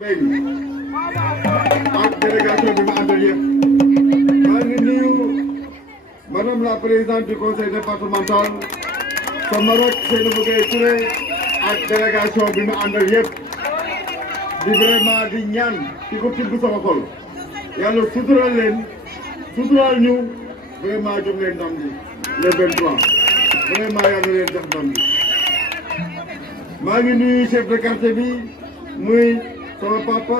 ak délégation bi ma àndal yëpp maa ngi nuyu madame la présidente du conseil départemental sama rak Seynabou Gaye Touré ak délégation bi ma àndal yëpp di vraiment di ñaan di ko tibb sama xol yàlla sutural leen sutural ñu vraiment jox leen ndam bi le 23 vraiment yàlla leen jox ndam bi maa ngi nuyu chef de quartier bi muy sama papa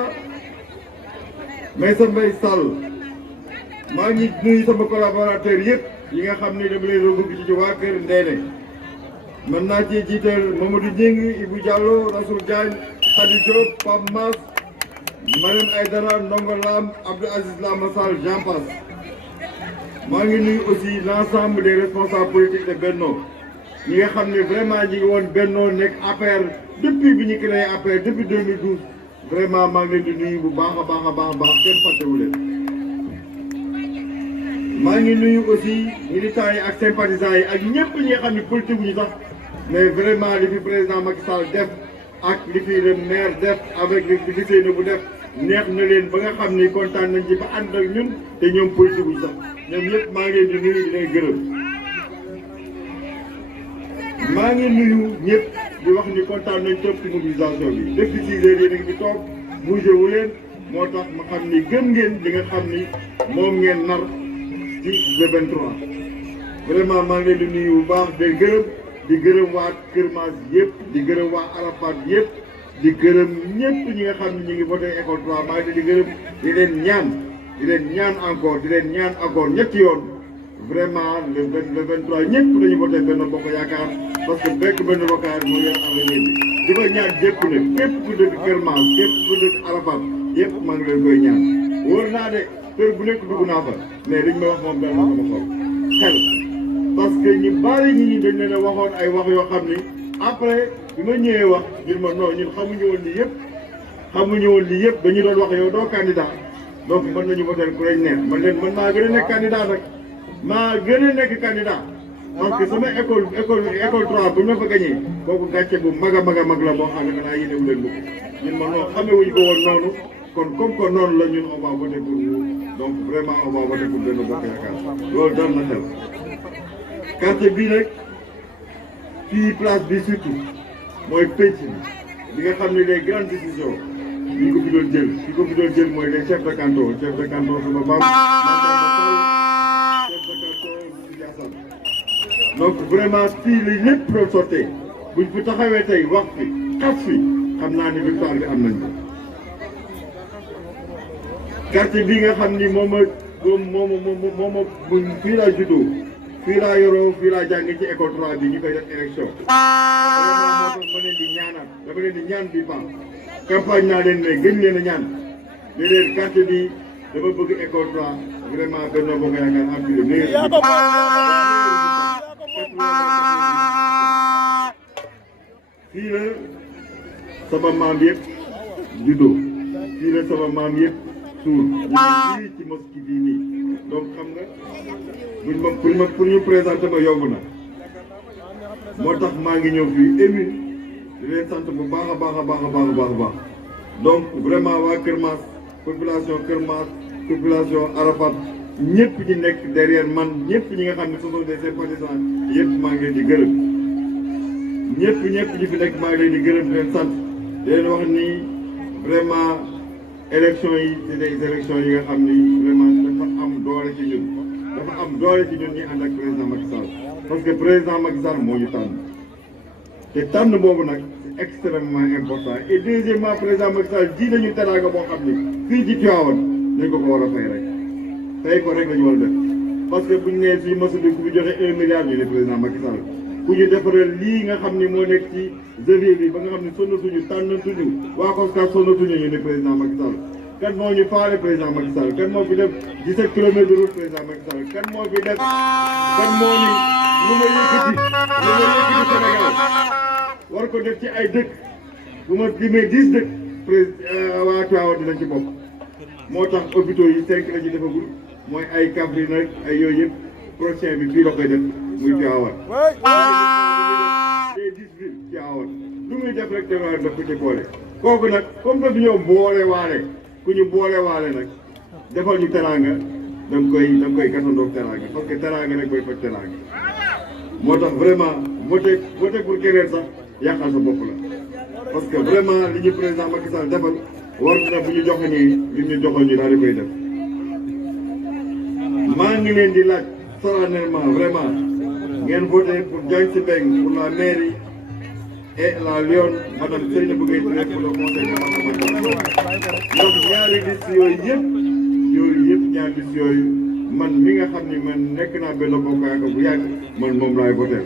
Maysa Mbaye Sall maa ngi nuyu sama collaborateur yëpp yi nga xam ne dama leen bëgg ci waa kër Ndéné mën naa ci jiital Mamadou Dieng Ibou Diallo Rassoul Diagne Khady Diop Pape Mass Mariam Aïdara Ndongo Lam Abdou Aziz Lama Sall j'en passe maa ngi nuyu aussi l'ensemble des responsables politiques de Benno ñi nga xam ne vraiment ñi ngi woon Benno nekk APR depuis bi ñu créé APR depuis 2012 vraiment maa ngi leen di nuyu bu baax a baax a baax a baax kenn fàttewu leen maa ngi nuyu aussi militants yi ak sympathisants yi ak ñëpp ñi nga xam ne politique wu ñu sax mais vraiment li fi président Macky Sall def ak li fi le maire def avec li fi Seynabou def neex na leen ba nga xam ni kontaan nañ ci ba ànd ak ñun te ñoom politique wu ñu sax ñoom ñëpp maa ngi leen di nuyu di leen gërëm maa ngi nuyu ñëpp di wax ni kontaan nañ trop ci mobilisation bi depuis 6 heures yéen a ngi toog bougé wu leen moo tax ma xam ni gëm ngeen li nga xam ni moom ngeen nar ci le 23 vraiment maa ngi leen di nuyu bu baax di gërëm waa Kër Mass yëpp di gërëm waa Arafat yëpp di gërëm ñëpp ñi nga xam ne ñu ngi voté école 3 maa ngi leen di gërëm di leen ñaan encore ñetti yoon vraiment le 23 ñëpp dañu voté Benno Bokk Yaakaar parce que Benno Bokk Yaakaar moo yor avenir bi di ko ñaan jëpp nag képp ku dëkk Kër Mass képp ku dëkk Arafat yëpp maa ngi leen koy ñaan wóor naa de kër bu nekk dugg naa fa mais dañ ma wax moom benn sama xel parce que ñu bari ñi dañ leen a waxoon ay wax yoo xam ni après bi ma ñëwee wax ñun ma non ñun xamuñu woon lii yëpp dañu doon wax yow doo candidat donc mën nañu voter ku lañ neex man leen man maa gën a nekk candidat nag maa gën a nekk candidat parce que sama école 3 bu ñu ma fa gagné kooku gàcce bu mag a mag a mag la boo xam ne xanaa yéenewu leen bëgg ñun ma non xamewuñu ko woon noonu kon comme que noonu la ñun on va voter pour vous donc vraiment on va voter pour Benno Bokk Yaakaar loolu dal na xel quartier bii nag fii place bi surtout mooy penc bi nga xam ne les grandes décisions yi ko fi doon jël mooy les chefs de canton sama bam chef de canton Ndiassane donc vraiment fii li lépp doon sottee buñ fi taxawee tey wax fi xas fi xam naa ni victoire bi am nañ ko quartier bi nga xam ni moom fii laa juddoo fii laa yoroo fii laa jàngi ci école 3 bi ñu koy def élection vraiment moo tax ma leen di ñaanal dama leen di ñaan bi baax campagne naa leen ne gën leen a ñaan ne leen quartier bi dama bëgg école 3 vraiment Benno Bokk Yaakaar am fi le meilleur fii la sama maam yëpp juddoo fii la sama maam yëpp suur fii ci mosquée bii nii donc xam nga pour ñu présenter ma yomb na moo tax maa ngi ñëw fii ému di leen sant bu baax a baax donc vraiment waa Kër Mass population Arafat ñëpp ñi nekk derrière man ñëpp ñi nga xam ne ce sont des sympathisants yëpp maa ngi leen di gërëm ñëpp ñi fi nekk maa ngi leen di gërëm di leen sant di leen wax ni vraiment élection yi c'est des élections yi nga xam ni vraiment dafa am doole ci ñun ñi ànd ak président Macky Sall parce que président Macky Sall moo ñu tànn te tànn boobu nag c'est extrêmement important et deuxièmement président Macky Sall ji nañu teraanga boo xam ni fii ci Tivaouane dañ ko war a fay rek la ñu war a def parce que buñu nee fii mosu bi ku fi joxe 1 milliard ñu ne président Macky Sall ku ñu defaral lii nga xam ni moo nekk ci Zawiya bi ba nga xam ne sonnatuñu tànnatuñu waa Koskas sonnatuñu ñu ne président Macky Sall kan moo ñu faale président Macky Sall kan moo fi def 17 kilomètres de route président Macky Sall kan moo fi def kan moo ni lu ma yëkkati Sénégal war ko def ci ay dëkk bu ma limee 10 dëkk waa Tivaouane dinañ ci bokk moo tax hôpitaux yi 5 la ci defagul mooy ay Kaffrine nag ay yooyu yëpp prochain bi fii la koy def muy Tivaouane les 10 villes Tivaouane lu muy def rek Tivaouane daf ko ci boole kooku nag comme que du ñëw boole waale ku ñu boole waale nag defal ñu teraanga da nga koy gasandoog teraanga parce que teraanga nag mooy faj teraanga moo tax vraiment voté pour keneen sax yàqal sa bopp la parce que vraiment li ñu président Macky Sall defal war na bu ñu joxe nii li ñu joxoon ñu daal di koy def maa ngi leen di laaj solennellement vraiment ngeen voté pour Diagne Sy Mbengue pour la mairie et la Lyon madame Seynabou Gueye Touré pour le conseil départemental donc ñaari liste yooyu yëpp ñaari liste yooyu man mi nga xam ni man nekk naa benn bokk yaakaar bu yàgg man moom laay voté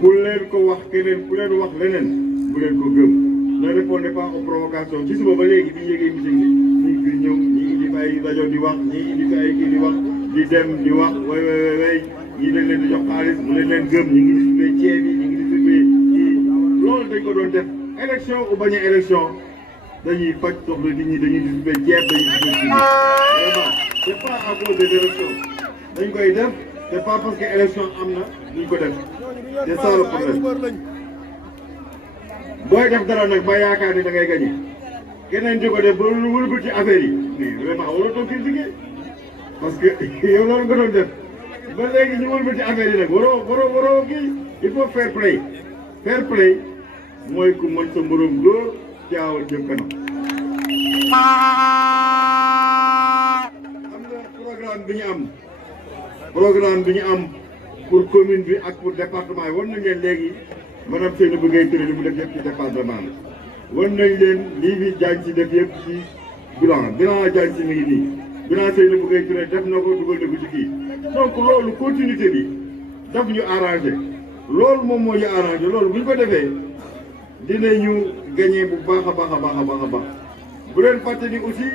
ku leen ko wax keneen ku leen wax leneen bu leen ko gëm ne répondez pas aux provocations ci suba ba léegi bi yéegee meeting bi ñi ngi fi ñëw ñi indi fi ay rajo di wax ñi indi fi ay kii di wax di dem di wax way ñii dañ leen di jox xaalis bu leen gëm ñi ngi distribué ceeb yi ñi ngi distribué kii loolu dañ ko doon def élection ou bañ a élection dañuy faj soxla nit ñi dañuy distribué ceeb dañuy distribué vraiment c'est pas à cause des élections dañ koy def c'est pas parce que élection am na duñ ko def c'est ça le problème booy def dara nag ba yaakaar ni da ngay gagné keneen di ko def ba wëlbati ci affaire yi mais vraiment waroo toog critiquer parce que yow loolu nga doon def ba léegi ñu wëlbati affaire yi nag waroo kii il faut fair play mooy ku mën sa moroom dóor caawal jëm kanam. am na programme bi ñu am pour commune bi ak pour département yi war nañ leen léegi madame Seynabou Gueye Touré li mu def yëpp ci département bi war nañ leen lii bi Diagne Sy def yëpp ci bilan Diagne Sy mi ngi nii bilan Seynabou Gueye Touré def na ko dugal na ko ci kii donc loolu continuité bi daf ñu arrangé loolu moom moo ñu arrangé loolu bu ñu ko defee dinañu gagné bu baax a baax bu leen fàtte ni aussi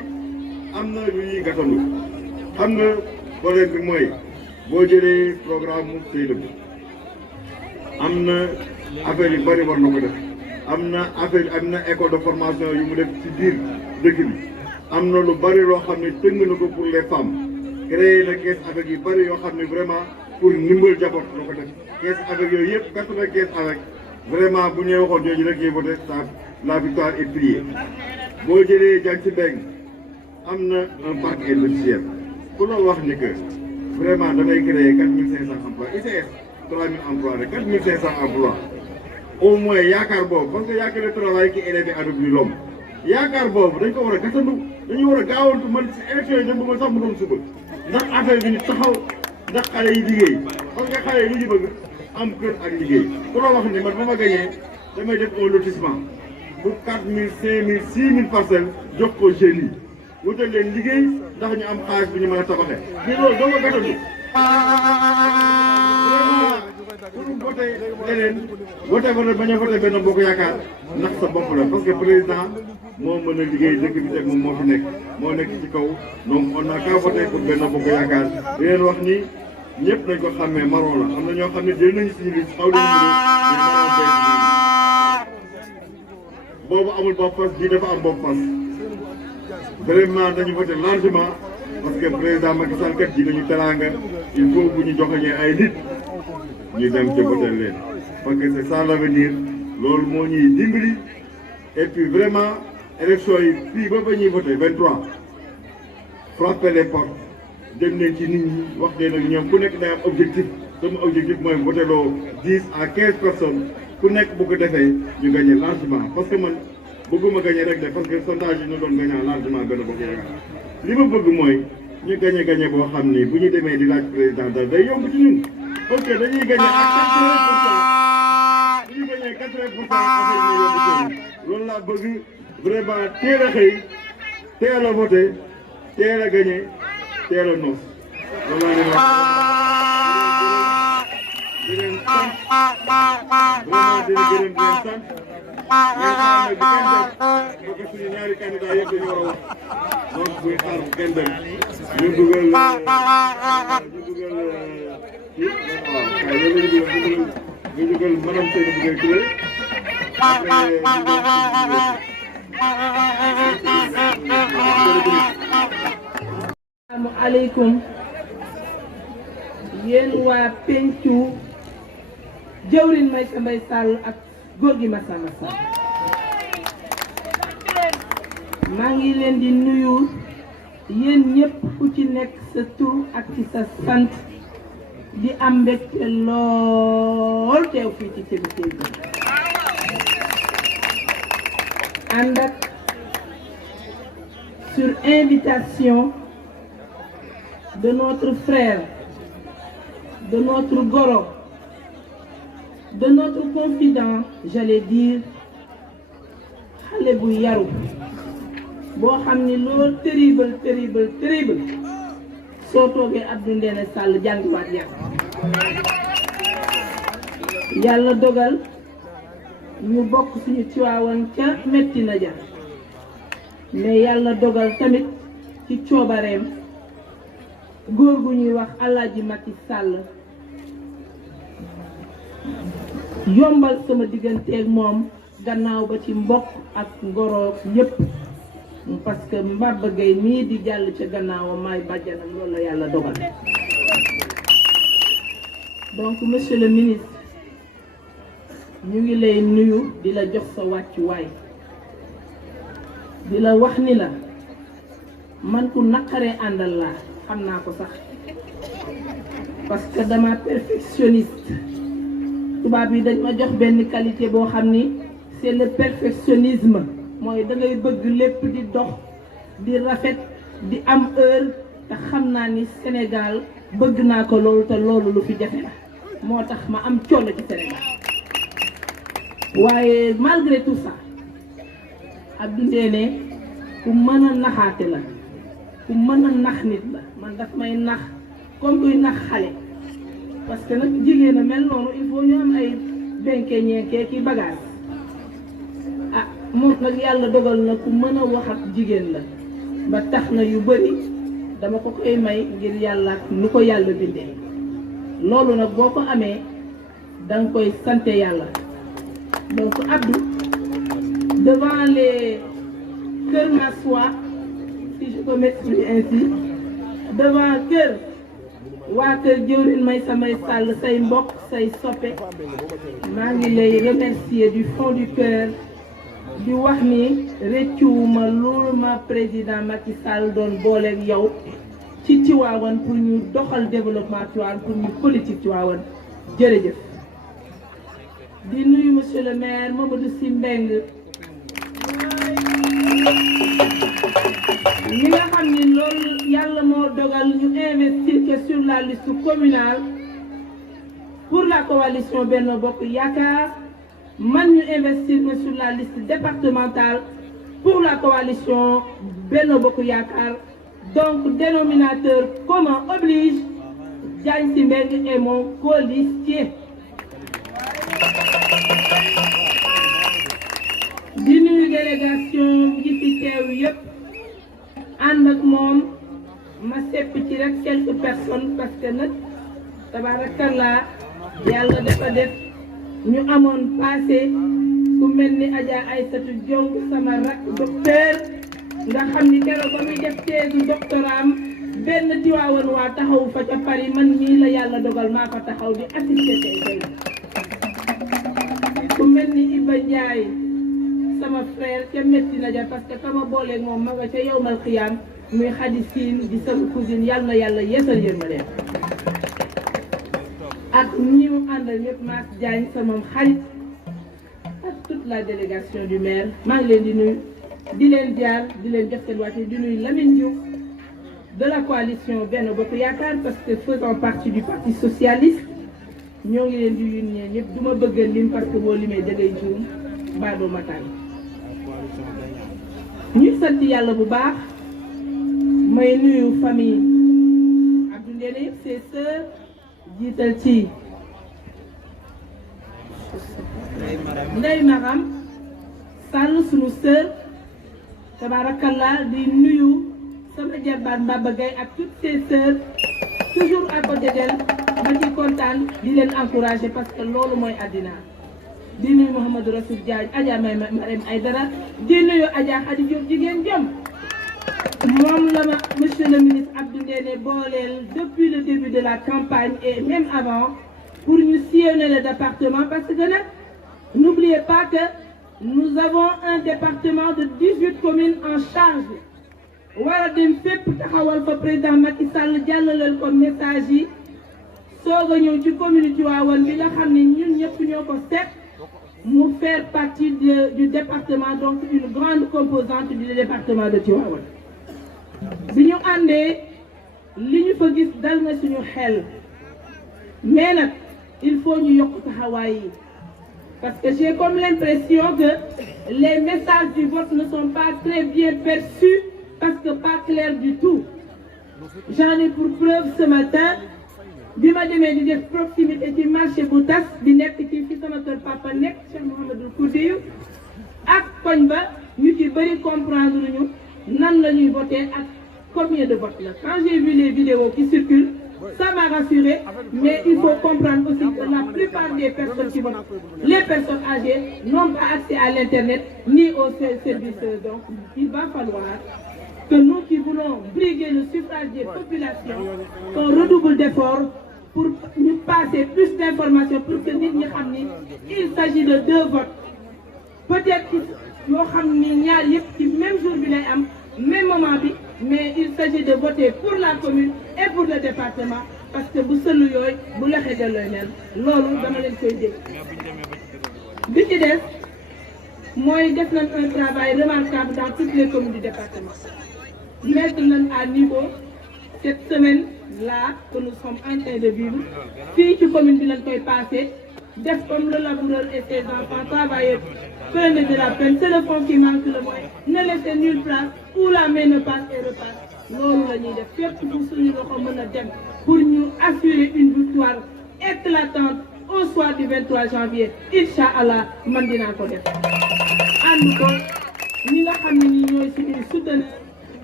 am na lu ñuy gàttandu xam nga problème bi mooy boo jëlee programme mu Seynabou am na affaire yu bari war na ko def am na école de formation yu mu def ci biir dëkk bi am na lu bari loo xam ne tënk na ko pour les femmes créé na caisse avec yu bari yoo xam ne vraiment pour ndimbal jaboot na ko def caisse avec yooyu yëpp 95 avec vraiment bu ñuy waxoon jooju rek ñuy voté la victoire est pliée boo jëlee Diagne Sy Mbengue am na un parc industриel ku la wax ni que vraiment damay créer 4500 emplois ICS 3000 emplois rek 4500 emplois au moins yaakaar boobu parce que yaakaar le travail qui élève adopte l'homme yaakaar boobu dañ ko war a gasandu dañu war a gaawantu man si élection yi dem ba ma sax mu doon suba ndax affaire bi ñu taxaw ndax xale yi liggéey parce que xale yi lu ñu bëgg am kër ak liggéey ku la wax ni man ba ma gañee damay def un lotissement bu 4000 5000 6000 parcelles jox ko jeunes yi wutal leen liggéey ndax ñu am xaalis bu ñu mën a tabaxee mais loolu doo ko gasandu pour voté leneen voté ba bañ a voté benn bokk yaakaar ndax sa bopp la parce que président moo mën a liggéey dëkk bi teg moom moo fi nekk moo nekk ci kaw donc on a qu'à voté pour benn bokk yaakaar di leen wax ni ñëpp nañ ko xàmmee marron la am na ñoo xam ne jël nañu suñu liste xaw nañu mais marron boobu amul bopp fas bii dafa am bopp fas vraiment dañu voté largement parce que président Macky Sall kat ji nañu teraanga il faut bu ñu joxoñee ay nit ñu dem ca voté leen parce que c'est ça l'avenir loolu moo ñuy dimbali et puis vraiment élection yi fii ba ba ñuy voté 23 frapper les portes dem leen ci nit ñi wax leen ak ñoom ku nekk day am objectif sama objectif mooy voté loo 10 à 15 personnes ku nekk bu ko defee ñu gagné largement parce que man bëgguma gagné rek de parce que sondage yi ñu doon gagné largement benn bokk yaakaar li ma bëgg mooy ñu gagné boo xam ni bu ñu demee di laaj président dal day yomb ci ñun parce que dañuy gagné ak 80%. bu ñu gagné 80% affaire yi yomb ci ñun loolu laa bëgg vraiment teel a xëy teel a voté teel a gagné teel a noos loolu laa leen wax di leen sant vraiment di leen gërëm di leen sant mais xam ne bu kenn dem parce que suñu ñaari candidat yëpp dañu war a wax donc buy xaar bu kenn dem ñu dugal kii waaw kay loolu la ñu dugal madame Seynabou Gueye Touré asalaamaaleykum yéen waa pencu jëwriñ Maysa Mbaye Sall ak góor gi Massamba Sall maa ngi leen di nuyu yéen ñëpp ku ci nekk sa tur ak ci sa sant di am mbégte lool teew fii ci Kébé bi ànd ak sur invitation de notre frère, de notre goro, de notre confident, j'allais dire xale bu yaru boo xam ni loolu terrible soo toogee Abdou Ndéné Sall jàngiwaat yar yàlla dogal ñu bokk suñu Tiwaawan ca metti na ja mais yàlla dogal tamit ci coobareem góor gu ñuy wax Alaaji Macky Sall yombal sama digganteeg moom gannaaw ba ci mbokk ak ngoro yépp parce que Mbaba Gueye mii di jàll ca gannaawam maay bàjjanam loolu la yàlla dogal donc monsieur le ministre ñu ngi lay nuyu di la jox sa wàccuwaay di la wax ni la man ku naqaree àndal laa xam naa ko sax parce que dama perfectionniste tubaab yi dañ ma jox benn qualité boo xam ni c'est le perfectionnisme mooy da ngay bëgg lépp di dox di rafet di am heure te xam naa ni Sénégal bëgg naa ko loolu te loolu lu fi jafe la moo tax ma am coono ci Sénégal waaye malgré tout ça Abdou Ndéné ku mën a naxaate la ku mën a nax nit la man daf may nax comme kuy nax xale parce que nag jigéen a mel noonu il faut ñu am ay benke ñenkee ki bagage ah moom nag yàlla dogal na ku mën a wax ak jigéen la ba tax na yu bari dama ko koy may ngir yàlla ak nu ko yàlla bindee loolu nag boo ko amee danga koy sante yàlla donc Abdou devant les Kër Massoua si je peux m'exprimer ainsi devant kër waa kër jëwrin may samay sàll say mbokk say soppe maa ngi lay remercier du fond du cœur di wax ni rëccuwuma loolu ma président Macky Sall doon booleeg yow ci Tivaouane pour ñu doxal développement Tivaouane pour ñu politique Tivaouane jërëjëf di nuyu monsieur le maire Mamadou Sy Mbengue ñi nga xam ni loolu yàlla moo dogal ñu investir que sur la liste communale pour la coalition Benno Bokk Yaakaar man ñu investir que sur la liste départementale pour la coalition Benno Bokk Yaakaar donc dénominateur commun oblige Diagne Sy Mbengue est mon colistier. di nuyu délégation yi fi teew yépp ànd ak moom ma sepp ci rek quelques personnes parce que nag tabarakallah yàlla dafa def ñu amoon passé ku mel ni Adja Aïssatou Diong sama rak docteur nga xam ni keroog ba muy def thèse doctoram benn Tiwaawan waa taxawu fa ca Paris man mii la yàlla dogal maa fa taxaw di assister tey ku mel ni Iba Ndiaye sama frère ca metti na ja parce que kama booleeg moom ma nga ca yowmal xiyaam muy Khady Sine di sama cousine yàlla na yàlla yeesal yërmandeem ak ñi mu àndal ñëpp Mass Diagne sama xarit ak toute la délégation du maire maa ngi leen di nuyu di leen jaar di leen jox seen wàcce di nuyu Lamine Diouf de la coalition Benno Bokk Yaakaar parce que faisant partie du parti socialiste ñoo ngi leen di nuyu ñëpp du ma bëgg a lim parce que boo limee da ngay juum mbaa doo matal ñuy sant yàlla bu baax may nuyu famille Abdou Ndéné yëpp ses sœurs jiital ci Ndeye Maram Sall sunu sœur tabarakallah di nuyu sama jarbaat Mbaba Gueye ak toutes ses sœurs toujours à côté d'elle ma ci kontaan di leen encourager parce que loolu mooy àddina di nuyu Mouhamadou Rassoul Diagne Adja Marème Aïdara di nuyu Adja Khady Diop jigéen jom moom la ma monsieur le ministre Abdou Ndéné booleel depuis le début de la campagne et même avant pour ñu sillonner le département parce que nag n'oubliez pas que nous avons un département de 18 communes en charge war a dem fépp taxawal fa président Macky Sall jàllaleel ko message yi soog a ñëw ci commune Tivaouane bi nga xam ne ñun ñëpp ñoo ko seet mu faire partie du département, donc une grande composante du département de Tivaouane. bi ñu àndee li ñu fa gis dal na suñu xel mais nag il faut ñu yokk taxawaay yi parce que j'ai comme l'impression que les messages du vote ne sont pas très bien perçus parce que pas clairs du tout. J'en ai pour preuve ce matin bi ma demee di def proximité ci marché bu tas bi nekk ci fi sama kër papa nekk Cheikh Mouhamadou Koutiou ak koñ ba ñu ci bëri comprendre ñu nan la ñuy voter ak combien de votes là. Quand j'ai vu les vidéos qui circulent, ça m'a rassuré, mais il faut comprendre aussi que la plupart des personnes qui votent, les personnes âgées, n'ont pas accès à l'internet ni aux services. Donc il va falloir que nous qui voulons briguer le suffrage des populations, qu'on redouble d'efforts pour nous passer plus d'informations pour que nit ñi xam ni il s'agit de 2 votes. Peut-être yoo xam ni ñaar yëpp ci même jour bi lay am même moment bi, mais il s'agit de voter pour la commune et pour le département parce que bu sëlu yooyu bu lexee dellooy neen loolu dama leen koy dégg. bi ci des mooy def nañ un travail remarquable dans toutes les communes du département. Mettre nañ à niveau cette semaine là que nous sommes en train de vivre fii ci commune bi lañ koy passé def comme le laboureur et ses enfants travailleurs prenez de la peine, c'est le fond qui manque le moins, ne laissez nulle place où la main ne passe et repasse. Loolu la ñuy def fépp fu suñu loxo mën a dem pour ñu assurer une victoire éclatante au soir du 23 janvier Inch'Allah man dinaa ko def. ànd ko ñi nga xam ne ñi ñooy suñuy souteneurs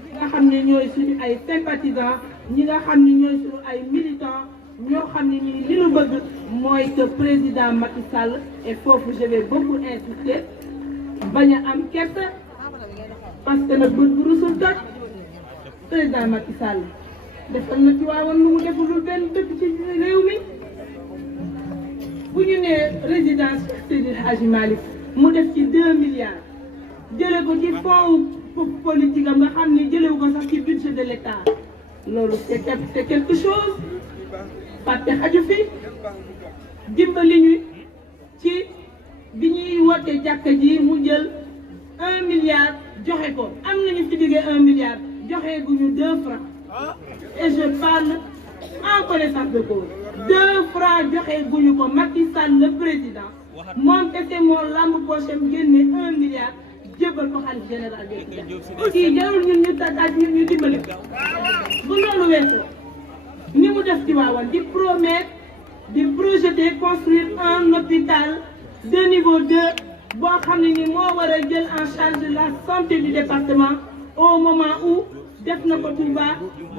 ñi nga xam ne ñooy suñu ay sympathisants ñi nga xam ne ñooy suñu ay militants ñoo xam ne ñi li ñu bëgg mooy que président Macky Sall et foofu je vais beaucoup insister bañ a am kersa parce que nag bët bu rusul toj président Macky Sall defal na ci waawoon lu mu defulul benn dëkk ci réew mi bu ñu nee résidence Seydi Hadji Malick mu def ci 2 milliards jële ko ci fonds politique am nga xam ni jëlewu ko sax ci budget de l'État loolu c'est quelque chose fàtte xaju fi dimbali ñu ci bi ñuy woote jàkka ji mu jël 1 milliard joxe ko am nañu fi diggee 1 milliard joxe guñu 2 francs et je parle en connaissance de cause 2 francs joxe guñu ko Macky Sall le président moom kese moo lamb poosam génne 1 milliard jébal ko xalifa général bi kii jarul ñun ñu tataaj ñu dimbali bu loolu weesoo ni mu def Tivaouane di promettre di projeter construire un hôpital de niveau 2 boo xam ne ni moo war a jël en charge la santé du département au moment où def na ko Touba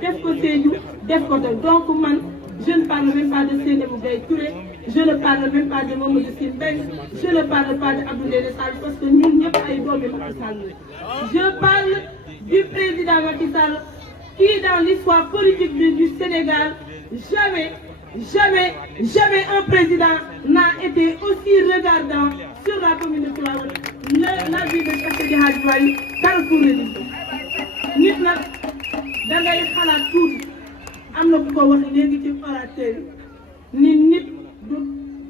def ko Sédhiou def ko te donc man je ne parle même pas de Seynabou Gaye Touré je ne parle même pas de Mamadou Sy Mbengue je ne parle pas de Abdou Ndéné Sall parce que ñun ñëpp ay doomi Macky Sall je parle du président Macky Sall qui dans l'histoire politique du Sénégal jamais un président n'a été aussi regardant sur la commune de Tivaouane la vie de Cheikh Seydi Hadji Malick Carrefour religieux nit nag da ngay xalaat tuuti am na ku ko wax léegi ci orateur ni nit du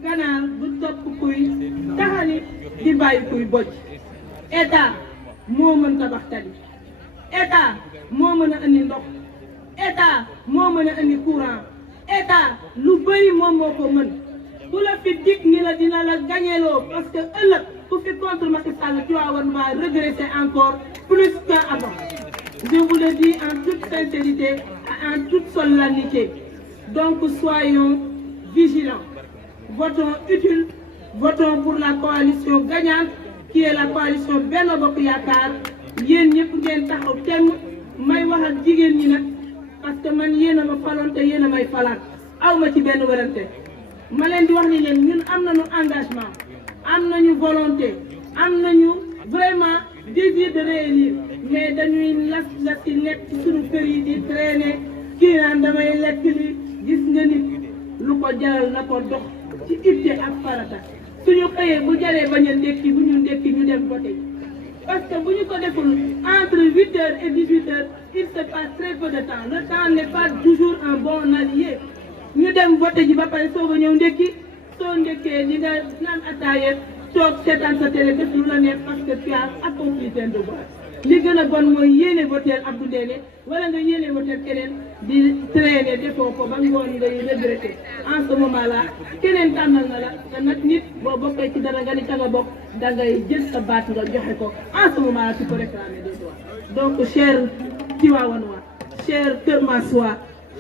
ganaar du topp kuy taxani di bàyyi kuy bojj état moo mën tabax tali état moo mën a indi ndox état moo mën a indi courant état lu bëri moom moo ko mën bu la fi dig ni la dina la gañeloo parce que ëllëg ku fi contre Macky Sall Tivaouane va regretter encore plus qu'avant. Je vous le dis en toute sincérité et en toute solennité. Donc soyons vigilants. Votons utile, votons pour la coalition gagnante qui est la coalition Benno Bokk Yaakaar. Yéen ñëpp ngeen taxaw temm may wax ak jigéen ñi nag parce que man yéen a ma faloon te yéen a may falaat aw ma ci benn werante ma leen di wax ni leen ñun am nañu engagement am nañu volonté am nañu vraiment désir de réélire mais dañuy las ci nekk ci suñu kër yi di traîner kii naan damay lekk li gis nga nit lu ko jaral na ko dox ci itte ak farata suñu xëyee bu jaree bañ a ndékki bu ñu ndékki ñu dem voté parce que bu ñu ko deful entre 8h et 18h il se passe très peu de temps le temps n'est pas toujours un bon allié ñu dem voté ji ba pare soog a ñëw ndékki soo ndékkee li nga naan attaaye toog seetaan sa télé def lu la neex parce que tu as accompli tes devoirs li gën a bon mooy yéene voter Abdou Ndéné wala nga yéene voter keneen di traîner defoo ko ba ngoon ngay regretter en ce moment là keneen tànnal na la te nag nit boo bokkee ci dara nga ni ka nga bokk da ngay jël sa baat nga joxe ko en ce moment là tu peux réclamer des droits donc chers Tivaouanois chers Keur Massois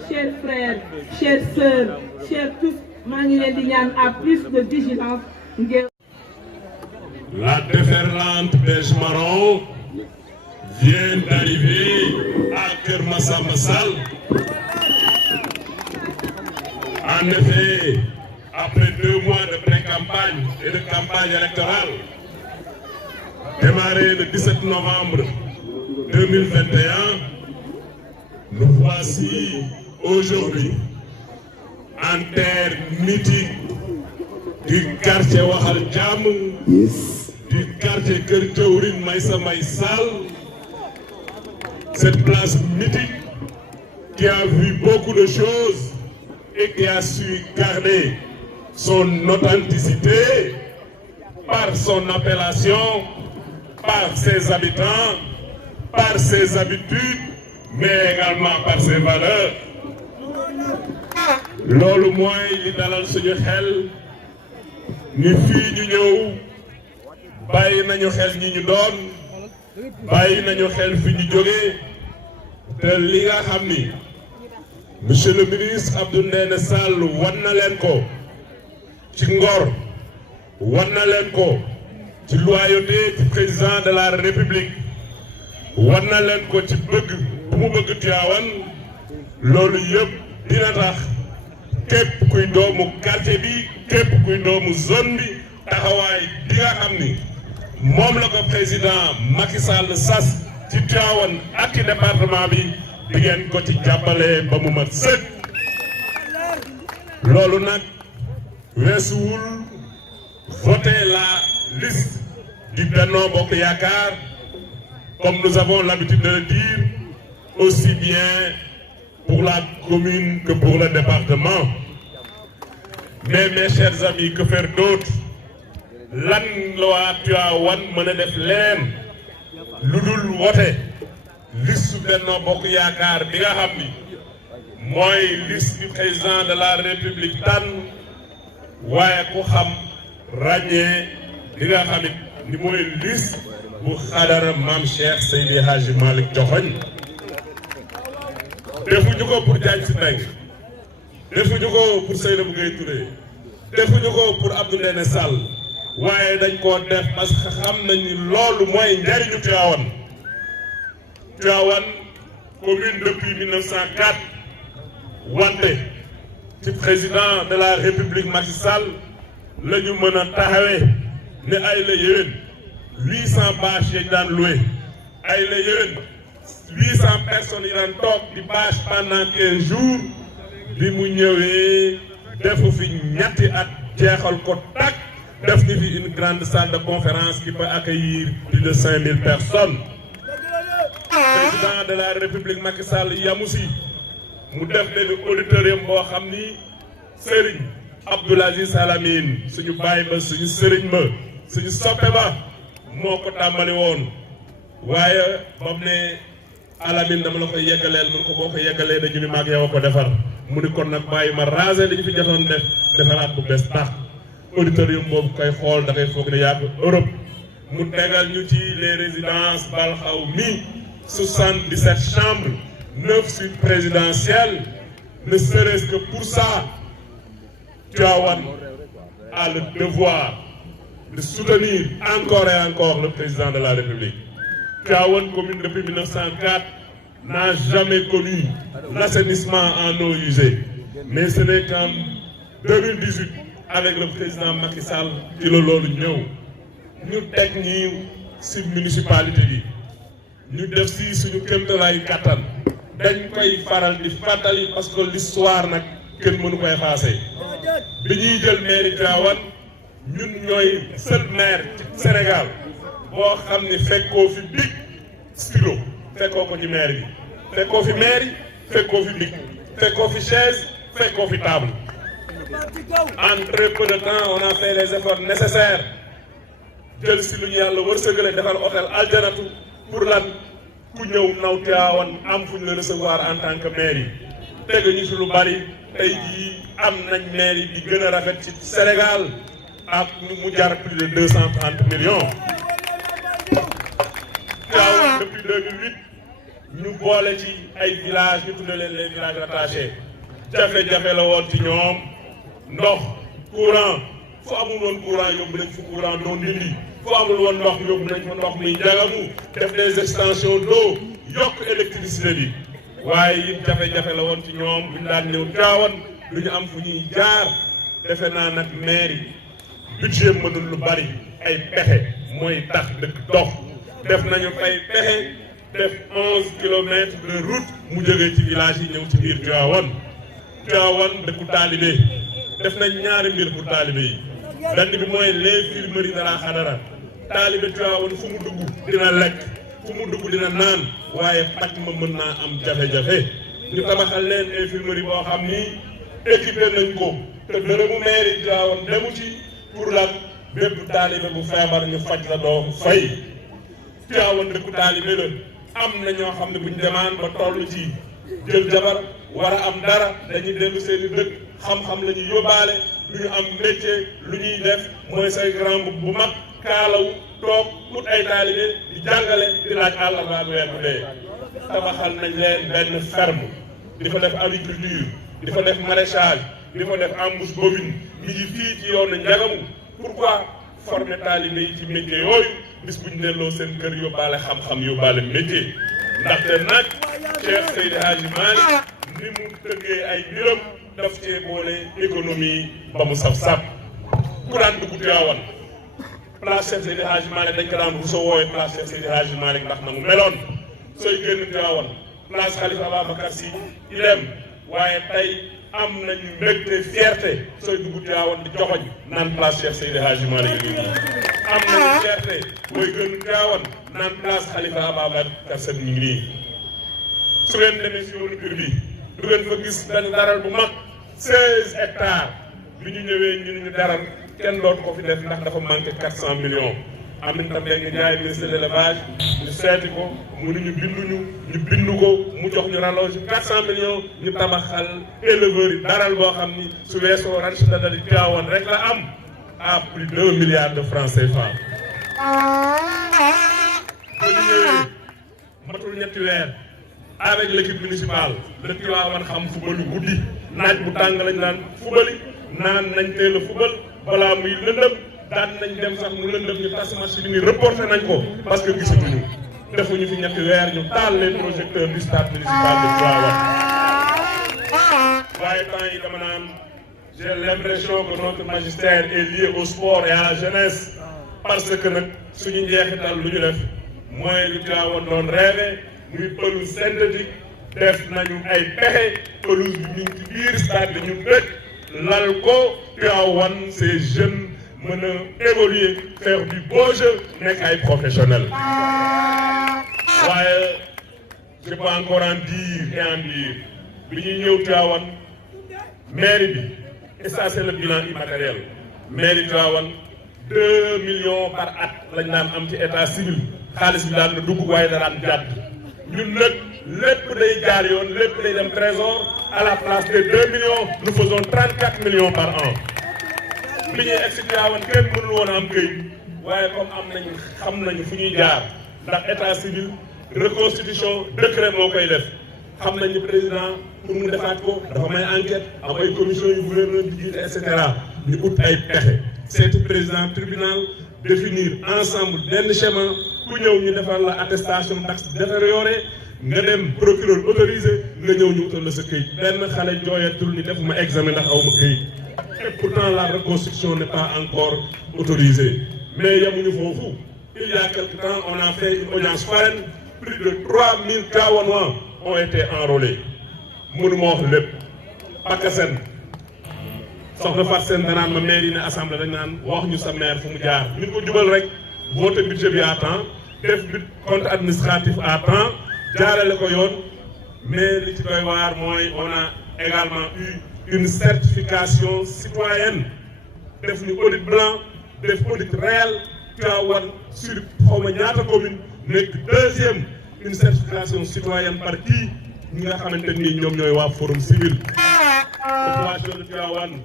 chers frères chères sœurs chers tous maa ngi leen di ñaan à plus de vigilance ngeen. La déferlante beige marron vient d'arriver à Keur Massamba Sall. En effet, après 2 mois de pré-campagne et de campagne électorale, démarré le 17 novembre 2021, nous voici aujourd'hui en terre mythique du quartier Waxal Jàmm, du quartier Kër Jawrin Maysa May Sall, cette place mythique qui a vu beaucoup de choses et qui a su garder son authenticité par son appellation, par ses habitants, par ses habitudes, mais également par ses valeurs. loolu mooy li dalal suñu xel ni fii ñu ñëw bàyyi nañu xel ñi ñu doon bàyyi nañu xel fi ñu jógee te li nga xam ni monsieur le ministre Abdou Ndéné Sall wan na leen ko ci ngor wan na leen ko ci loyauté ci président de la république wan na leen ko ci bëgg bu mu bëgg Tivaouane loolu yëpp dina tax képp kuy doomu quartier bi képp kuy doomu zone bi taxawaay bi nga xam ni moom la ko président Macky Sall sas ci Tivaouane ak ci département bi di ngeen ko ci jàppale ba mu mat sëkk. loolu nag weesuwul voter la liste du Benno Bokk Yaakaar comme nous avons l'habitude de le dire aussi bien pour la commune que pour le département. Mais mes chers amis, que faire d'autre? Lan la waa Tivaouane mën a def leen lu dul wote liste Benno Bokk Yaakaar bi nga xam ni mooy liste du président de la République tànn waaye ku xam ràññee li nga xam ni mooy liste bu xadara Maam Cheikh Seydi Hadji Malick joxoñ defuñu ko pour Diagne Sy Mbengue defuñu ko pour Seynabou Gueye Touré defuñu ko pour Abdou Ndéné Sall waaye dañ koo def parce que xam nañ ni loolu mooy njariñu Tivaouane. Tivaouane commune depuis 1904 wante ci président de la République Macky Sall la ñu mën a taxawee ne ay la yéwén 800 bâches yi daan loué ay la yéwén 800 personnes yi daan toog di bâche pendant 15 jours bi mu ñëwee defu fi ñetti at jeexal ko tak def ni fi une grande salle de conférence qui peut accueillir plus de 5000 personnes. Président de la République Macky Sall yamu si mu def benn auditorium boo xam ni Serigne Abdoul Aziz Al Amine suñu baay ba suñu Serigne ba suñu soppe ba moo ko tàmbali woon waaye ba mu ne Al Amine dama la koy yeggaleel mun ko boo ko yeggalee dañu ni maag yow a ko defar mu ni kon nag bàyyi ma raser dañu fi jotoon def defaraat bu bees tax auditorium boobu koy xool dafay foog ne yàgg Europe mu tegal ñu ci les résidences Balxaw mi 77 chambres 9 suites présidentielles ne serait-ce que pour ça Tivaouane a le devoir de soutenir encore et encore le président de la République. Tivaouane commune depuis 1904 n'a jamais connu l'assainissement en eau usée mais ce n'est qu'en 2018 avec le président Macky Sall ci la loolu ñëw ñu teg ñi ci municipalité bi ñu def ci suñu kéemtalaayu kattan dañ koy faral di fàttali parce que l'histoire nag kenn mënu koy effacer bi ñuy jël mairie Tivaouane ñun ñooy seul maire ci Sénégal boo xam ni fekkoo fi big stylo fekkoo ko ci maire bi fekkoo fi maire yi fekkoo fi big fekkoo fi chaise fekkoo fi table en très peu de temps on a fait les efforts nécessaires jël si lu ñu yàlla wërsëgale defal hôtel Aljanatu pour lan ku ñëw naw Tivaouane am fu ñu la recevoir en tant que maire yi teg ñu si lu bari tey jii am nañ maire yi di gën a rafet ci Sénégal ak mu jar plus de 230 millions. Tivaouane depuis 2008 ñu boole ci ay villages ñu tuddee leen les villages rattachés jafe-jafe la woon ci ñoom ndox courant fu amul woon courant yóbbu nañ fu courant doon dindi fu amul woon ndox yóbbu nañ fa ndox muy jagamu def des extensions d'eau yokk électricité bi waaye it jafe-jafe la woon ci ñoom bu ñu daan ñëw Tivaouane du ñu am fu ñuy jaar defe naa nag mairie budget mënul lu bari ay pexe mooy tax dëkk dox def nañu ay pexe def 11 kilomètres de route mu jógee ci village yi ñëw ci biir Tivaouane Tivaouane dëkku taalibe def nañ ñaari mbir pour taalibe yi benn bi mooy l'infirmerie de la Xadara taalibe Tivaouane fu mu dugg dina lekk fu mu dugg dina naan waaye paj ma mën naa am jafe-jafe ñu tabaxal leen infirmerie boo xam ni équipé nañ ko te dërëmu mairie Tivaouane demu ci pour lan bépp taalibe bu feebar ñu faj la doo fay Tivaouane dëkku taalibe la am na ñoo xam ne buñ demaan ba toll ci jël jabar war a am dara dañuy dellu seeni dëkk xam-xam la ñuy yóbbaale lu ñu am métier lu ñuy def mooy say grand bu mag kaalaw toog ut ay taalibe di jàngale di laaj àllarba ak weer bu dee tabaxal nañ leen benn ferme di fa def agriculture di fa def maraîchage di fa def embouche bovine mi ngi fii ci yoonu Njagamu pourquoi former taalibe yi ci métier yooyu bis bu ñu delloo seen kër yóbbaale xam-xam yóbbaale métier ndaxte nag Cheikh Seydi Hadji Malick ni mu tëggee ay mbiram daf cee boole économie ba mu saf-saf ku daan dugg Tivaouane place Cheikh Seydi Hadji Malick dañ ko daan rusa woowee place Cheikh Seydi Hadji Malick ndax na mu meloon sooy génn Tivaouane place Khalifa Ababacar Sy idem waaye tey am nañu mbégte fierté sooy dugg Tivaouane di joxoñ naan place Cheikh Seydi Hadji Malick yi am nañu fierté booy gën Tivaouane naan place Khalifa Ababacar Sy ñu ngi nii su ngeen demee si yoonu Pire bi du ngeen fa gis benn daral bu mag 16 hectares bi ñu ñëwee ñu daral kenn dootu ko fi def ndax dafa manqué 400 millions am nañ tam léegi Ndiaye ministre de l'élevage ñu seeti ko mënuñu ñu bindu ko mu jox ñu rallonge 400 millions ñu tabaxal éleveurs yi daral boo xam ni su weesoo ranch de Tivaouane rek la am à plus d'1 milliard de francs CFA. ba ñu ñëwee matul ñetti weer avec l'équipe municipale le Tivaouane xam fubalu guddi naaj bu tàng lañ naan fubali naan nañ teel a fubal balaa muy lëndëm daan nañ dem sax mu lëndëm ñu tas marché bi ni reporté nañ ko parce que gisatuñu defuñu fi ñetti weer ñu taal les projecteurs du stade municipal de Tivaouane waaye temps yi dama naan j'ai l'impression que notre magistère est lié au sport et à la jeunesse parce que nag suñu njeexital lu ñu def mooy lu Tivaouane doon rêvé muy pelouse synthétique def nañu ay pexe pelouse bi ñu ngi ci biir stade bi ñu dëkk lal ko Tivaouane ces jeunes mën a évoluer faire du beau jeu nekk ay professionnels waaye je peux encore en dire et en dire bi ñuy ñëw Tivaouane mairie bi et ça c'est le bilan immatériel mairie Tivaouane 2 millions par at lañ daan am ci état civil xaalis bi daan na dugg waaye daan jàdd ñun nag lépp day jaar yoon lépp day dem trésor à la place de 2 millions nous faisons 34 millions par an bi ñuy egsi Tivaouane kenn mënul woon a am këyit waaye comme am nañu xam nañu fu ñuy jaar ndax état civil reconstitution décret moo koy def xam nañu président pour mu defaat ko dafa may enquête am ay commission yu gouverneur di jiite et cetera ñu ut ay pexe seeti président tribunal définir ensemble benn schéma ku ñëw ñu defal la attestation d'acte détérioré nga dem procureur autorisé nga ñëw ñu utal la sa këyit benn xale jooyatul ni defuma examen ndax aw ma këyit et pourtant la reconstruction n'est pas encore autorisée mais yamuñu foofu il y a quelque temps on a fait une audience foraine plus de 3000 Tivaouanois ont été enrôlés mënuma wax lépp Pakassène soxna Fatou Sène danaan ma maire yi ne assemblée dañ naan wax ñu sa maire fu mu jaar ñu ko jubal rek voté budget bi à temps def compte administratif à temps jaarale ko yoon mais li ci doy waar mooy on a également eu une certification citoyenne def ñu audit blanc def audit réel Tivaouane sur xaw ma ñaata commune nekk deuxième une certification citoyenne par qui ñi nga xamante ni ñoom ñooy waa forum civil. Population de Tivaouane,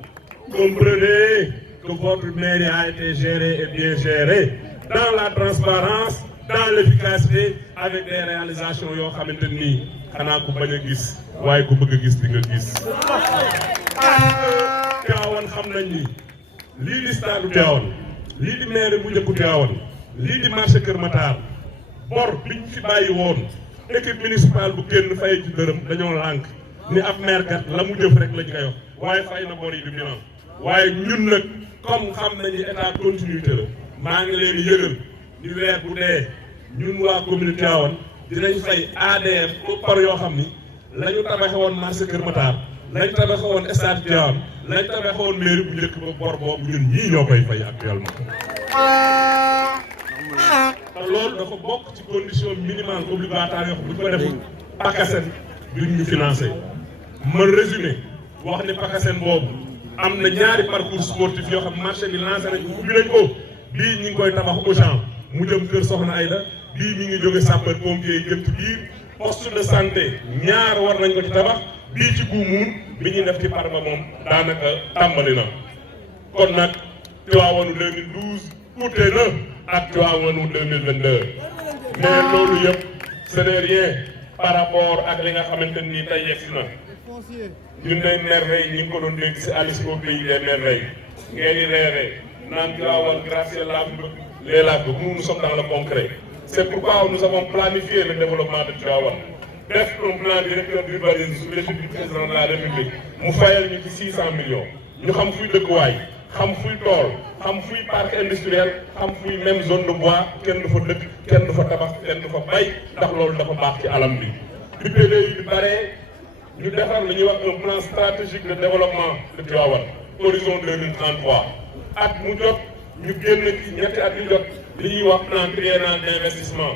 comprenez que votre mairie a été gérée et bien gérée dans la transparence, dans l'efficacité, avec des réalisations yoo xamante ni xanaa ku bañ a gis waaye ku bëgg a gis di nga gis. Tivaouane xam nañ ni lii di stade Tivaouane lii di maire bu njëkku Tivaouane lii di marché Kër Matar bor biñ fi bàyyi woon équipe municipale bu génn fay ci dërëm dañoo lànk ni ab maire kat la mu jëf rek lañ koy wax waaye fay na bor yi du bilan waaye ñun nag comme xam nañu état continuité la maa ngi leen di yëgal di weer bu dee ñun waa commune Tivaouane dinañ fay ADR par yoo xam ni la ñu tabaxe woon marché Kër Matar la ñu tabaxe woon stade Tivaouane la ñu tabaxe woon mairie bu njëkk ba bor boobu ñun ñii ñoo koy fay actuellement. te loolu dafa bokk ci condition minimale obligatoire yoo xam bu ñu ko deful PACASEN duñ ñu financé man résumé wax ni PACASEN boobu am na ñaari parcours sportif yoo xam marché bi lancé nañ ko ubbi nañ ko bii ñu ngi koy tabax Auchan mu jëm kër Soxna Ayda bii mi ngi jóge sapeur pompier yi jëm ci biir poste de santé ñaar war nañ ko ci tabax bii ci Goumoun bi ñuy def ci Parma moom daanaka tàmbali na kon nag Tivaouane 2012 ute na ak Tivaouane 2022 mais loolu yëpp ce n'est rien par rapport ak li nga xamante ni tey yegsi na ñun day merveille ñi ngi ko doon dégg si Alice au pays des merveilles ngeen di reere naan Tivaouane grâce à les lacs nous sommes dans le concret. C'est pourquoi nous avons planifié le développement de Tivaouane def un plan directeur d'urbanisme sous l'égide du président de la République mu fayal ñu ci 600 millions ñu xam fuy dëkkuwaay xam fuy tool xam fuy parc industriel xam fuy même zone de bois kenn du fa dëkk kenn du fa tabax kenn du fa bay ndax loolu dafa baax ci alam bi. bi PDI bi bare ñu defar lu ñuy wax un plan stratégique de développement de Tivaouane horizon 2033 at mu jot ñu génn ci ñetti at yu jot li ñuy wax plan triennal d'investissement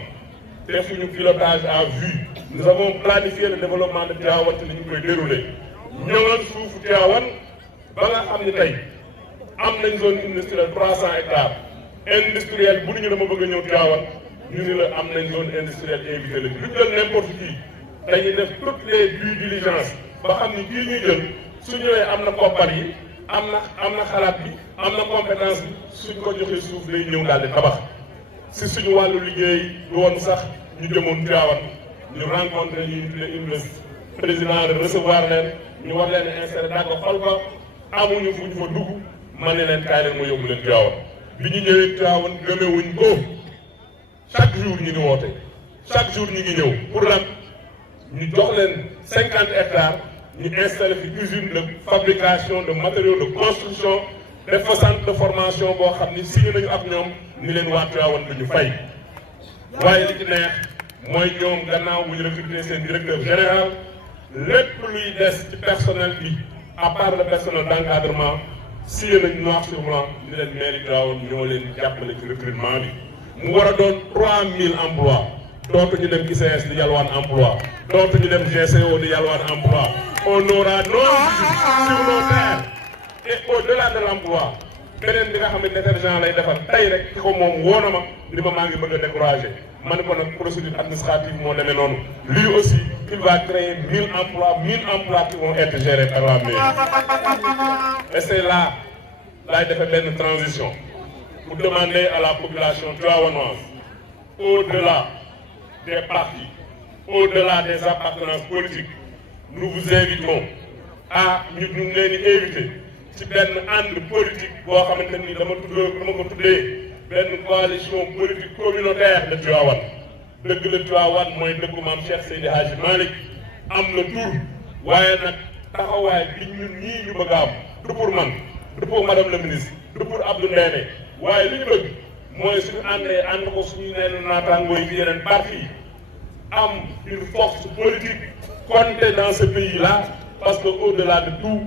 defuñu pilotage à vue. Nous avons planifié le développement de Tivaouane te ni ñu koy dérouler ñëwal suufu Tivaouane ba nga xam ni tey am nañ zone industrielle 300 hectares industrielle bu ñu dama bëgg a ñëw Tivaouane ñu ni la am nañ zone industrielle invité la ñu jël n'importe qui dañuy def toutes les due diligence ba xam ni kii ñuy jël su ñëwee am na koppar yi am na xalaat bi am na compétence bi suñ ko joxee suuf day ñëw daal di tabax si suñu wàllu liggéey du woon sax ñu jëmoon Tivaouane ñu rencontré ñu tuddee université président de recevoir leen ñu war leen insérer daa ko xol ko amuñu fu ñu fa dugg ma ne leen kaay leen ma yóbbu leen Tivaouane bi ñu ñëwee Tivaouane gëmewuñ ko chaque jour ñu ngi woote chaque jour ñu ngi ñëw pour lan ñu jox leen 50 hectares ñu installé fi usine de fabrication de matériaux de construction def fa centre de formation boo xam ni signé nañu ak ñoom ni leen waa Tivaouane du ñu fay waaye li ci neex mooy ñoom gannaaw bu ñu recruter seen directeur général lépp luy des ci personnel bi à part le personnel d'encadrement signé nañu noir sur blanc ni leen mairie Tivaouane ñoo leen jàppale ci recrutement bi mu war a doon 3000 emplois dootuñu dem ICS di yalwaan emploi dootuñu dem GCO di yalwaan emploi on aura nos usines sur nos terres et au-delà de l'emploi beneen bi nga xam ne détergent lay defar tey rek ki ko moom woo na ma ni ma maa ngi bëgg a décourager ma ne ko nag procédure administrative moo demee noonu lui aussi il va créer 1000 emplois qui vont être gérés par la mairie et c'est là laay defee benn transition pour demander à la population tivaouanoise au-delà des partis au-delà des appartenances politiques nous vous invitons à ñu ngi leen di inviter ci benn ànd politique boo xamante ni dama ko tuddee benn coalition politique communautaire de Tivaouane dëgg la Tivaouane mooy dëggu maam Cheikh Seydi Hadji Malick am na tur waaye nag taxawaay bi ñun ñii ñu bëgg a am du pour man du pour madame la ministre du pour Abdou Ndéné waaye li ñu bëgg mooy suñu àndee ànd ko suñu neen naataangoo yi ci yeneen parti am une force politique compter dans ce pays-là parce que au-delà de tout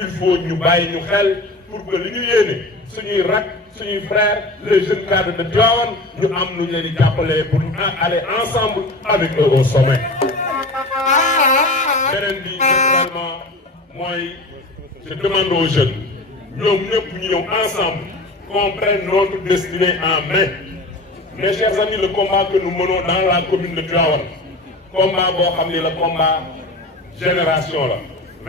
il faut ñu bàyyi ñu xel pour que li ñu yéene suñuy rak suñuy frères les jeunes cadres de Tivaouane ñu am nu ñu leen di jàppale pour aller ensemble avec eux au sommet. beneen bi naturellement mooy je demande aux jeunes ñoom ñëpp ñu ñëw ensemble qu'on prenne notre destinée en main. Mes chers amis, le combat que nous menons dans la commune de Tivaouane combat boo xam ni la combat génération la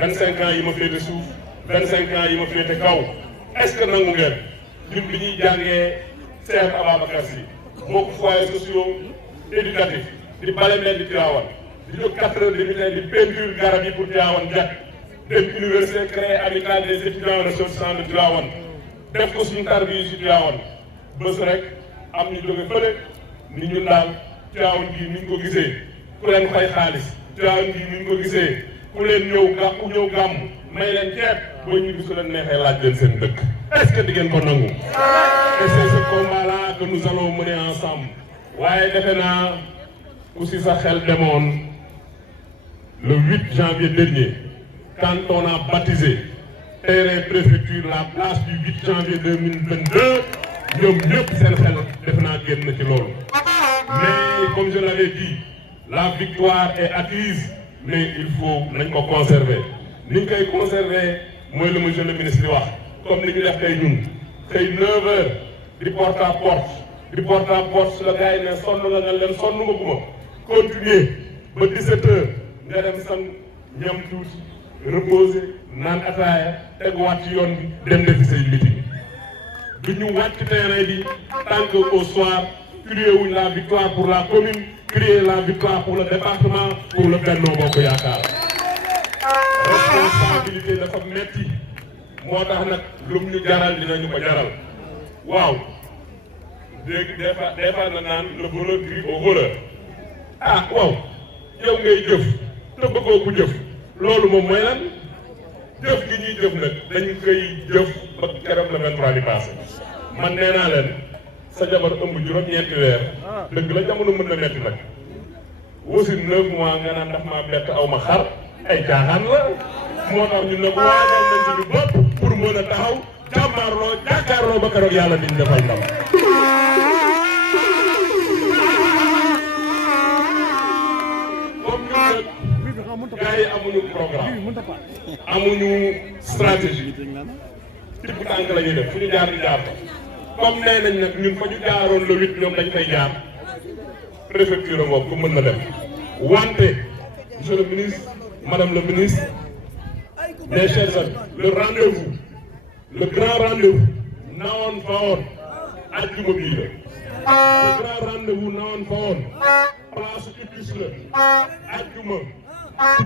25 ans yi ma féete suuf 25 ans yi ma féete kaw est-ce que nangu ngeen ñun bi ñuy jàngee Cheikh Ababacar Sy bokk foyers sociaux éducatifs di bale mel di Tivaouane di jóg 4 heures du matin di peinture garab yi pour Tivaouane jag dem université créé amicale des étudiants ressortissants de Tivaouane def ko suñu tarbiya ci Tivaouane bés rek am ñu jóge fële ni ñun daal Tivaouane gii ni ñu ko gisee ku leen fay xaalis Tivaouane gii ni ñu ko gisee ku leen ñëw gàmm may leen ceeb boo ñu gisu leen neexee laaj leen seen dëkk est-ce que di ngeen ko nangu. et c'est ce combat-là que nous allons mener ensemble. waaye defe naa ku si sa xel demoon le 8 janvier dernier quand on a baptisé terrain préfecture la place du 8 janvier 2022 ñoom ñëpp seen xel def naa génn ci loolu. mais comme je l'avais dit la victoire est acquise mais il faut nañ ko conserver ni ñu koy conserver mooy le monsieur le ministre di wax comme ni ñu def tey ñun tey 9 heures di porte à porte su la gars yi ne sonn nga leen sonn nga guma continuer ba 17 heures nga dem san ñam tuuti reposer naan ataaya teguwaat ci yoon bi dem defi say meeting du ñu wàcc terrain bi tant que au soir crier wuñ la victoire pour la commune crier la victoire pour le département pour le Benno Bokk Yaakaar. responsabilité dafa metti moo tax nag lu mu ñu jaral dinañu ko jaral waaw dégg des fois na naan le voleur crie au voleur ah waaw yow ngay jëf te bëggoo ku jëf loolu moom mooy lan jëf gi ñuy jëf nag dañ koy jëf ba keroog le 23 di passé man nee naa leen sa jabar ëmb juróom-ñeenti weer dëgg la jamono mën na metti nag aussi 9 mois nga naan ndax maa bett aw ma xar ay jaaxaan la moo tax ñun nag waajal nañ suñu bopp pour mën a taxaw jàkkaarloo ba keroog yàlla diñ defal ndam. comme ñun nag gars yi amuñu programme amuñu stratégie tibb tànk la ñuy def fu ñu jaar di jaar comme nee nañ nag ñun fa ñu jaaroon le 8 ñoom dañ fay jaar préfecture a ngoog ku mën na dem wante monsieur le ministre madame le ministre mes chers amis le rendez-vous le grand rendez-vous nawoon fa woon àjjuma bii la le grand rendez-vous nawoon fa woon place Ibis la àjjuma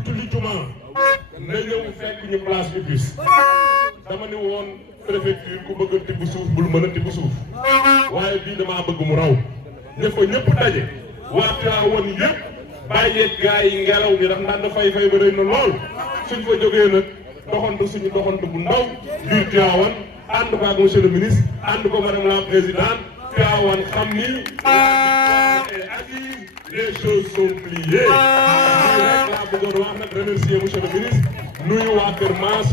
tulli juma na ñëw fekk ñu place Ibis dama ni woon préfecture ku bëgg a tibb suuf bul mën a tibb suuf waaye bii damaa bëgg mu raw ñëpp daje waa Tivaouane yëpp bàyyeeg gars yi ngelaw bi ndax ndànd fay ba rëy na lool suñ fa jógee nag doxantu suñu doxantu bu ndaw biir Tivaouane ànd ko ak monsieur le ministre ànd ko madame la présidente Tivaouane xam ni les choses sont pliées. lii rek laa bëggoon wax nag remercier monsieur le ministre nuyu waa Kër Maas